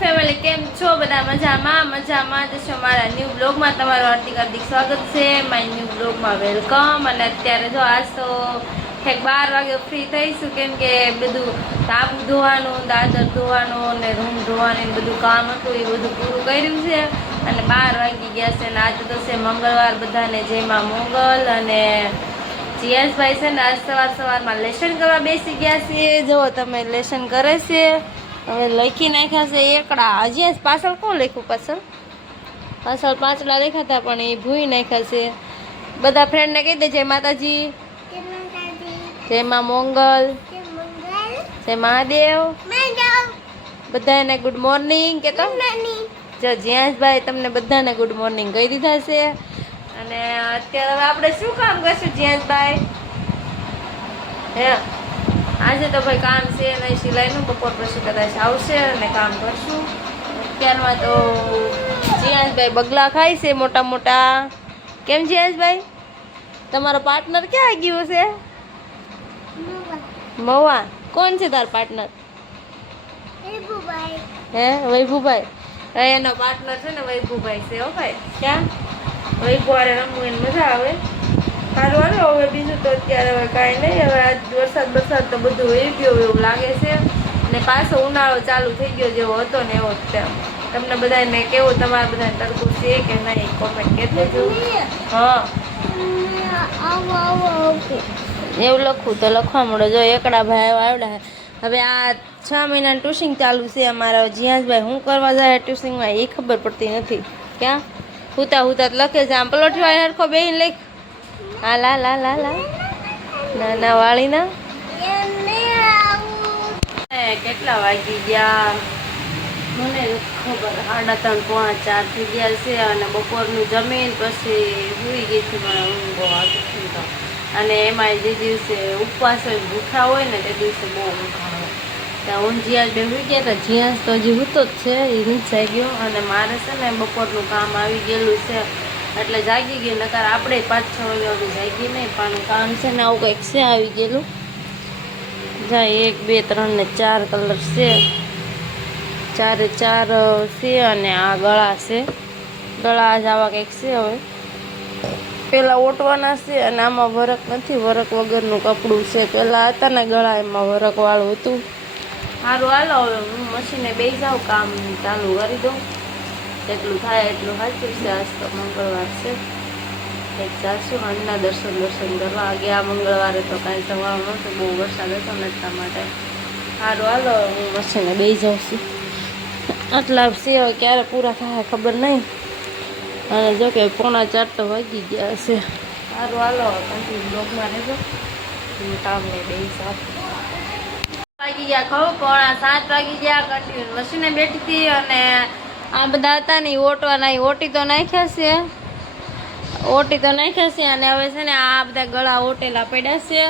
Family કેમ છો બધા મજામાં જશો મારા ન્યૂ બ્લોગમાં તમારું હાર્દિક સ્વાગત છે માય ન્યૂ બ્લોગમાં વેલકમ અને અત્યારે જો આજ તો 12 વાગે ફ્રી થઈશું કેમ કે બધું ધાબુ ધોવાનું દાદર ધોવાનું અને રૂમ ધોવાનું બધું કામ હતું એ બધું પૂરું કર્યું છે અને 12 વાગી ગયા છે અને આજે તો છે મંગળવાર બધાને જેમાં મોગલ અને જીએસભાઈ છે ને આજ સવારમાં લેસન કરવા બેસી ગયા છે જો તમે લેસન કરે છે હવે લખી નાખ્યા છે એકડા હજી પાછળ કોણ લખ્યું પાછળ પાંચડા લખ્યા હતા પણ એ ભૂઈ નાખ્યા છે બધા ફ્રેન્ડને કહી દે જય માતાજી જય મા મોંગલ જય મહાદેવ બધાને ગુડ મોર્નિંગ કે તો જો જીયાસભાઈ તમને બધાને ગુડ મોર્નિંગ કહી દીધા છે અને અત્યારે હવે આપણે શું કામ કરશું જીયાસભાઈ હે આજે તો ભાઈ કામ છે નહીં સિલાઈનું બપોર પછી કદાચ આવશે અને કામ કરશું અત્યારમાં તો જીયાસભાઈ બગલા ખાય છે મોટા મોટા કેમ જીયાસભાઈ તમારો પાર્ટનર ક્યાં ગયો છે મવા કોણ છે તાર પાર્ટનર હે વૈભુભાઈ એનો પાર્ટનર છે ને વૈભુભાઈ છે હો ભાઈ ક્યાં વૈભુ આરે રમવું એને મજા આવે સારું હાલો હવે બીજું તો અત્યારે હવે કાંઈ નહીં હવે આજ વરસાદ તો બધું વહી ગયો એવું લાગે છે ને પાછો ઉનાળો ચાલુ થઈ ગયો જેવો હતો ને એવો તમને બધાને કેવું તમારા બધાને તરબૂચ છે કે નહીં કોમેન્ટ કરી દેજો હા એવું લખવું તો લખવા મળે જો એકડા ભાઈ આવડા હવે આ 6 મહિનાનું ટ્યુશન ચાલુ છે અમારા જીયાસભાઈ શું કરવા જાય ટ્યુશનમાં એ ખબર પડતી નથી ક્યાં હુતા લખે છે આમ પલોઠી હરખો બેહીને લખ હા લા ના વાળીના કેટલા વાગી ગયા મને ખબર 3:30 પોણા 4 થઈ ગયા છે અને બપોરનું જમીન પછી સુઈ ગઈ છે મને ઊંઘ બહુ આવતી હતી તો અને એમાં જે દિવસે ઉપવાસ હોય ભૂખા હોય ને તે દિવસે બહુ ઊંઘ આવે ત્યાં હું જીયાસ બે સુઈ ગયા હતા જીયાસ તો હજી હૂતો જ છે એ નીચાઈ ગયો અને મારે છે ને બપોરનું કામ આવી ગયેલું છે એટલે જાગી ગઈ નકર આપણે 5-6 વાગ્યા સુધી જાગી નહીં પણ કામ છે ને આવું કંઈક છે આવી ગયેલું જાય 1 2 3 ને 4 કલર છે 4 છે અને આ ગળા છે ગળા જ આવા કંઈક છે હવે પહેલાં ઓટવાના છે અને આમાં વરક નથી વરક વગરનું કપડું છે પહેલાં હતા ને ગળા એમાં વરકવાળું હતું સારું હાલો હવે હું મશીને બેસી જાઉં કામ ચાલુ કરી દઉં જેટલું થાય એટલું સાચું છે આજ તો મંગળવાર છે એક જાશું હણના દર્શન કરવા ગયા મંગળવારે તો કાંઈ જવાનું નહોતું બહુ વરસાદ હતો ને એટલા માટે સારું હાલો હું મશીને બેસી જાઉં છું આટલા છે હવે ક્યારે પૂરા થાય ખબર નહીં અને જો કે 3:45 તો વાગી ગયા છે સારું હાલો કન્ટિન્યુ બ્લોગમાં રહેજો હું કામ નહીં બેસી જાઉં વાગી ગયા કહું 6:45 વાગી ગયા કન્ટિન્યુ મશીને બેઠી હતી અને આ બધા હતા ને ઓટવાના ઓટી તો નાખ્યા છે અને હવે છે ને આ બધા ગળા ઓટેલા પડ્યા છે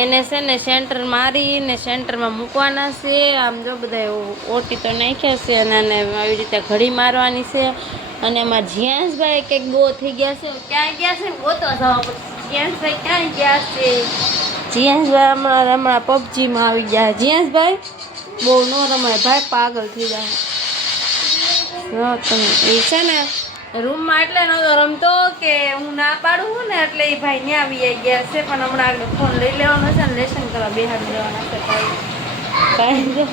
એને છે ને સેન્ટર મારીને સેન્ટરમાં મૂકવાના છે આમ જો બધા ઓટી તો નાખ્યા છે અને આવી રીતે ઘડી મારવાની છે અને એમાં જીયાસભાઈ કંઈક ગો થઈ ગયા છે ક્યાં ગયા છે ને ગોતવા જવા પડશે જીયાસભાઈ ક્યાં ગયા છે જીયાસભાઈ હમણાં પબજીમાં આવી ગયા જીયાસભાઈ બહુ ન રમાય ભાઈ પાગલ થઈ જાય તમે એ છે ને રૂમમાં એટલે નહોતો રમતો કે હું ના પાડું છું ને એટલે એ ભાઈ ત્યાં આવી ગયા છે પણ હમણાં આગળ ફોન લઈ લેવાનો છે ને લેસન કરવા બેહાડી લેવાના છે કાંઈ જો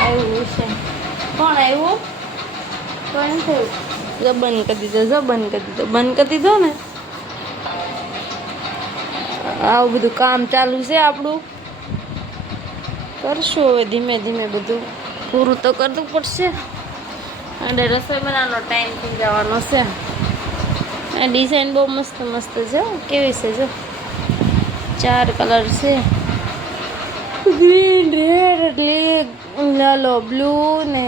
આવ્યું છે કોણ આવ્યું કોણ થયું બંધ કરી દીધો બંધ કરી દીધો ને આવું બધું કામ ચાલુ છે આપણું કરશું હવે ધીમે ધીમે બધું પૂરું તો કરવું પડશે અને રસોઈ બનાવવાનો ટાઈમ થઈ જવાનો છે આ ડિઝાઇન બહુ મસ્ત છે કેવી છે જો 4 કલર છે ગ્રીન રેડ એટલે લાલો બ્લુ ને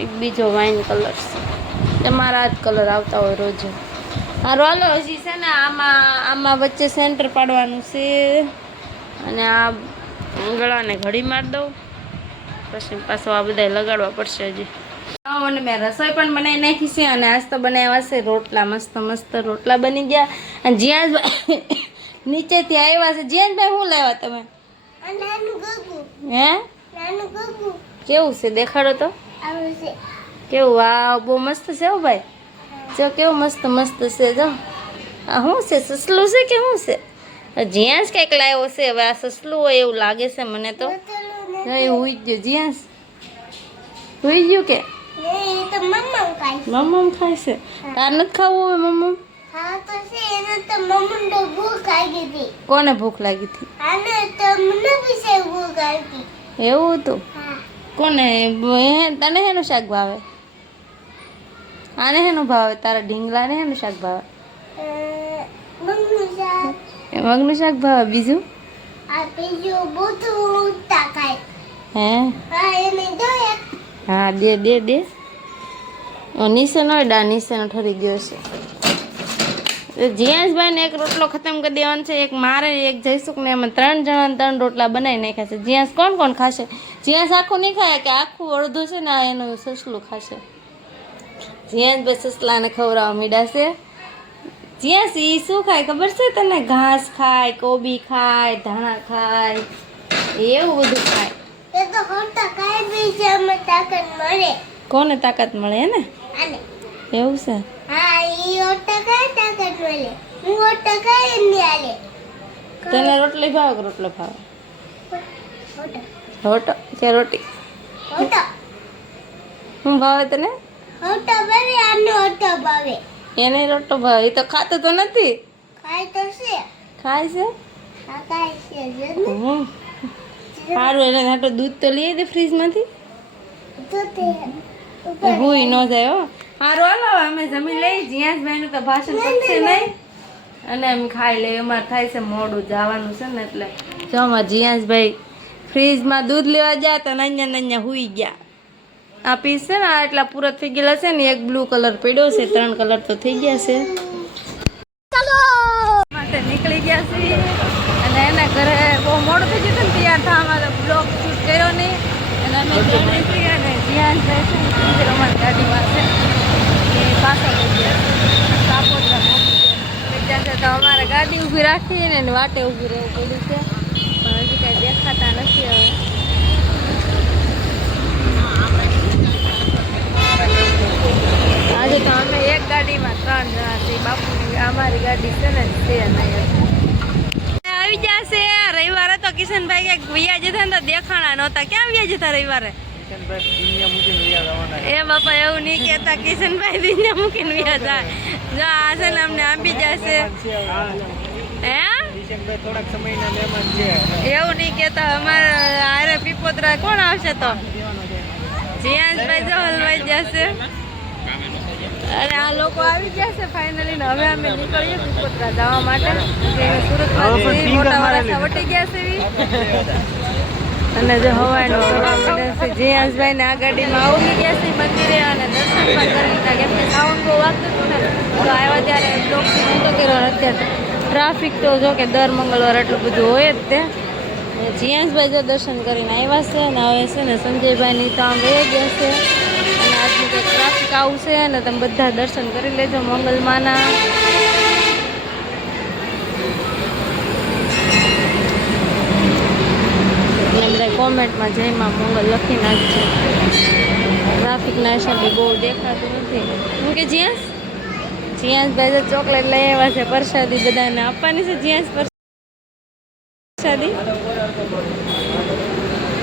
એક બીજો વાઇન કલર છે તમારા જ કલર આવતા હોય રોજ હારું હાલો હજી છે ને આમાં વચ્ચે સેન્ટર પાડવાનું છે અને આ ગળાને ઘડી મારી દઉં પછી પાછો આ બધા લગાડવા પડશે હજી અને મેં રસોઈ પણ બનાવી નાખી છે અને આજ તો બનાવ્યા છે રોટલા મસ્ત રોટલા બની ગયા અને જીયાસભાઈ નીચેથી આવ્યા છે જીયાસભાઈ શું લાવ્યા તમે હે કેવું છે દેખાડો તો કેવું? વાવ બહુ મસ્ત છે હો ભાઈ. જો કેવું મસ્ત મસ્ત છે. જો આ શું છે? સસલું છે કે શું છે? જ્યાંસ કંઈક લાવ્યો છે. હવે આ સસલું હોય એવું લાગે છે મને તો. હુઈ ગયો જ્યાંસ. હુઈ ગયું કે મમ્મ ખાય છે? તાર નથી ખાવું હવે મમ્મ? કોને ભૂખ લાગી હતી? એવું હતું? કોને? તને હેનું શાક ભાવે? આને હેનું ભાવે? તારા ઢીંગલાને હેનું શાક ભાવે? મગનું શાક ભાવે. બીજું? હે હા દે દે દે. નીચે નો ડા નીચે નો ઠરી ગયો છે. જીયાસભાઈ ને એક રોટલો ખતમ કરી દેવાનો છે. એક મારે એક જઈશું ને એમાં 3 જણા 3 રોટલા બનાવી નાખ્યા છે. જીયાસ કોણ કોણ ખાશે? જીયાસ આખું નહીં ખાય કે આખું અડધું છે ને એનું સસલું ખાશે. જીયાસભાઈ સસલાને ખવડાવવા મીડા છે. જીયાસ ઈ શું ખાય ખબર છે તને? ઘાસ ખાય, કોબી ખાય, ધાણા ખાય, એવું બધું ખાય. કોને તાકાત મળે હે ને? એવું છે? તને રોટલી ભાવે કે રોટલો ભાવે? રોટો કે રોટી? શું ભાવે તને? એને રોટો ભાવે. એ તો ખાતો તો નથી. ખાય છે? સારું એને હાટો દૂધ તો લઈ દે ફ્રીજમાંથી. હુઈ ન જાય હો. સારું હાલો અમે જમી લઈ. જીયાસભાઈ નું તો ભાષણ પતશે નહીં અને એમ ખાઈ લઈએ. અમારે થાય છે મોડું જવાનું છે ને એટલે જો અમારે જીયાસભાઈ ફ્રીજમાં દૂધ લેવા ગયા તો નanya હુઈ ગયા. આ પીસ છે ને આ એટલા પૂરા થઈ ગયેલા છે ને. એક બ્લુ કલર પડ્યો છે. 3 કલર તો થઈ ગયા છે. માટે નીકળી ગયા છે અને એના ઘરે બહુ મોડું થઈ ગયું ને તૈયાર થવામાં તો બ્લોગ શૂટ કર્યો નહીં. અને અમે જઈએ છીએ અને જીયાસભાઈ છે અમારી ગાડીમાં છે એ પાછા લઈ ગયા કાપોદ્રા મોકલી છે. તો અમારે ગાડી ઊભી રાખીએ ને વાટે ઊભી રહેવું પડ્યું છે પણ હજી કાંઈ દેખાતા નથી. હવે આજે તો અમે એક ગાડીમાં 3 જણા છીએ. બાપુની અમારી ગાડી છે ને તે આવી જશે. રવિવારે તો કિશનભાઈ ક્યાંક વિયા જતા ને તો દેખાણા નહોતા. ક્યાં વિયા જતા રવિવારે? એ બાપા એવું નહીં કેતા. કિશનભાઈ દિન્યા મૂકીને વિયા જાય. જો આ છે ને અમને આપી જશે. હે એવું નહીં કેતા. અમારે આરે પીપોતરા કોણ આવશે તો? જીયાસભાઈ જો હલવાઈ જશે. અને આ લોકો આવી ગયા છે ફાઇનલી. હવે અમે નીકળીએ પીપોતરા જવા માટે. સુરતમાં મોટા વાળા વટી ગયા છે અને જો હવાનો જીયાસભાઈ ને આ ગાડીમાં આવી ગયા છે મંદિરે અને દર્શન પણ કરી લીધા. કેમ કે સાઉન્ડ બહુ વાગતું હતું ને તો આવ્યા ત્યારે બ્લોક નહોતો કર્યો. અત્યારે ટ્રાફિક તો જો કે દર મંગળવાર એટલું બધું હોય જ તે. જીયાસભાઈ જો દર્શન કરીને આવ્યા છે અને હવે છે ને સંજયભાઈની તો આમ વહી ગયા છે. અને આજનું કંઈક ટ્રાફિક આવશે અને તમે બધા દર્શન કરી લેજો મંગલમાના. અને બધા કોમેન્ટમાં જયમાં મંગલ લખી નાખજો. ટ્રાફિકના હિસાબે બહુ દેખાતું નથી. શું કે જીયાસભાઈ તો ચોકલેટ લઈ આવ્યા છે. પ્રસાદી બધાને આપવાની છે. જીયાસ પ્રસાદી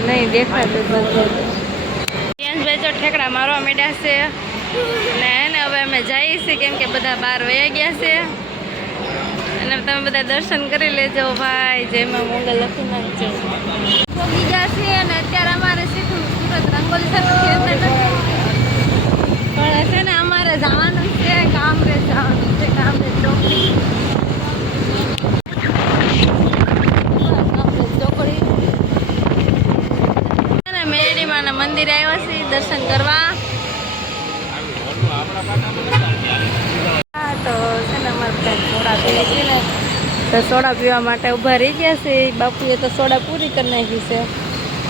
નહીં દેખાતું બધું. જીયાસભાઈ જો ઠેકડા મારવા માંડ્યા છે અને એને હવે અમે જઈએ છીએ કેમ કે બધા બહાર વયા ગયા છે. અને તમે બધા દર્શન કરી લેજો ભાઈ. જેમાં મોગલ લખી નાખજો. પહોંચી ગયા છે અને અત્યારે અમારે સીધું સુરત રંગોલી સાથે પણ છે ને અમારે જવાનું છે કામરેજ જવાનું છે. કામરેજ ચોકડી મેરડીમાના મંદિરે આવ્યા છે દર્શન કરવા. હા તો છે ને અમારે બધા સોડા પીવી છે ને તો સોડા પીવા માટે ઊભા રહી ગયા છે. બાપુએ તો સોડા પૂરી કરી નાખી છે.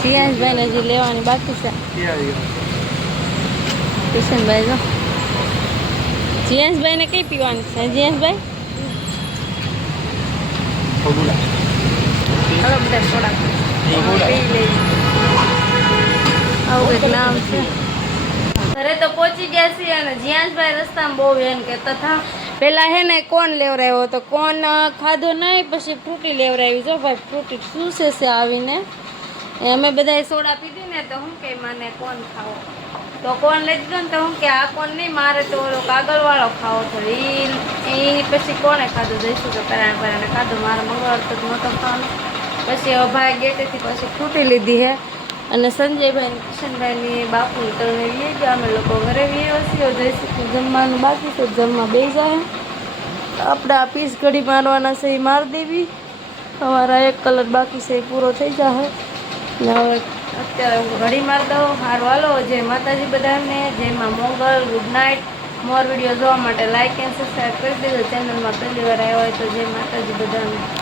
જીયાસભાઈને હજી લેવાની બાકી છે. કિશનભાઈ જો જીયાસભાઈને કઈ પીવાની છે? જીયાસભાઈ હાલો બધા સોડા પી લઈ. આવું કંઈક નામ છે. ઘરે તો પહોંચી ગયા છીએ અને જ્યાંશભાઈ રસ્તામાં બહુ એમ કહેતા હતા પેલા હે ને કોણ લેવરાયો તો કોણ ખાધો નહીં, પછી ફ્રૂટી લેવરાવી. જો ભાઈ ફ્રૂટી શું છે આવીને અમે બધાએ સોડા પીધી ને તો હું કે મને કોણ ખાવો તો કોણ લઈ દીધો ને તો હું કે આ કોણ નહીં મારે તો ઓલો કાગળવાળો ખાવો તો એ પછી કોણે ખાધો જઈશું તો પરાણે ખાધો મારે મંગળવાર તો નહોતો ખાવાનો. પછી ભાઈ ગેટેથી પછી ફ્રૂટી લીધી હે અને સંજયભાઈ કિશનભાઈની બાપુ તો વીએ ગયા. અમે લોકો ઘરે વીએ જઈશું જમવાનું બાકી છે, જમવા બે જાય. આપણે આ પીસ ઘડી મારવાના છે એ મારી દેવી. અમારા એક કલર બાકી છે એ પૂરો થઈ જાય. ને હવે અત્યારે હું ઘડી મારી દઉં. હારું હાલો, જય માતાજી બધાને, જયમાં Mogal, good night. More video જોવા માટે લાઇક એન્ડ સબસ્ક્રાઈબ કરી દેજો. ચેનલમાં પહેલી વાર આવ્યો હોય તો જય માતાજી બધાને.